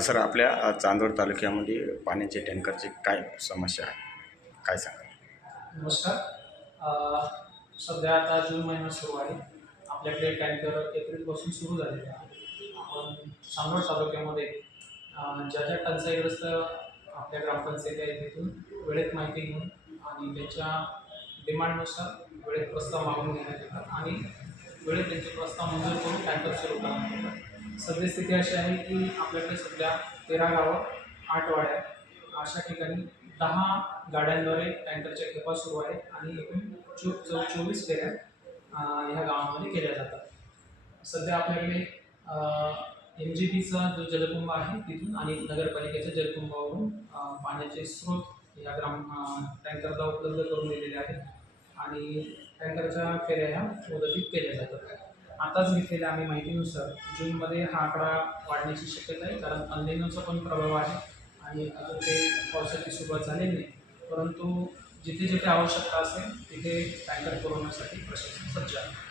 Sir आपल्या चांदवड तालुक्यामध्ये पाण्याचे टँकरची काय समस्या आहे, काय सांगाल? नमस्कार. सध्या आता जून महिना सुरू आहे. आपल्याकडे टँकर एप्रिलपासून सुरू झालेले आहे. आपण चांदवड तालुक्यामध्ये ज्या ज्या टंचाईग्रस्त आपल्या ग्रामपंचायती आहेत तिथून वेळेत माहिती घेऊन आणि त्यांच्या डिमांडनुसार वेळेत प्रस्ताव मागून घेण्यात येतात आणि वेळेत त्यांचे प्रस्ताव मंजूर करून टँकर सुरू करण्यात येतात. सद्यस्थिती अशी आहे की आपल्याकडे सध्या 13 गावं, 8 वाड्या अशा ठिकाणी 10 गाड्यांद्वारे टँकरच्या खेपा सुरू आहेत आणि एकूण 24 फेऱ्या ह्या गावामध्ये केल्या जातात. सध्या आपल्याकडे MGBचा जो जलकुंभ आहे तिथून आणि नगरपालिकेच्या जलकुंभावरून पाण्याचे स्रोत या टँकरला उपलब्ध करून दिलेले आहेत आणि टँकरच्या फेऱ्या ह्या मुदतीत केल्या जातात. आताच घेतलेल्या आम्ही माहितीनुसार जूनमध्ये हा आकडा वाढण्याची शक्यता आहे, कारण अल्निनोचा पण प्रभाव आहे आणि अजून ते पावसाची सुरुवात झालेली नाही. परंतु जिथे जिथे आवश्यकता असेल तिथे टँकर पुरवण्यासाठी प्रशासन सज्ज आहे.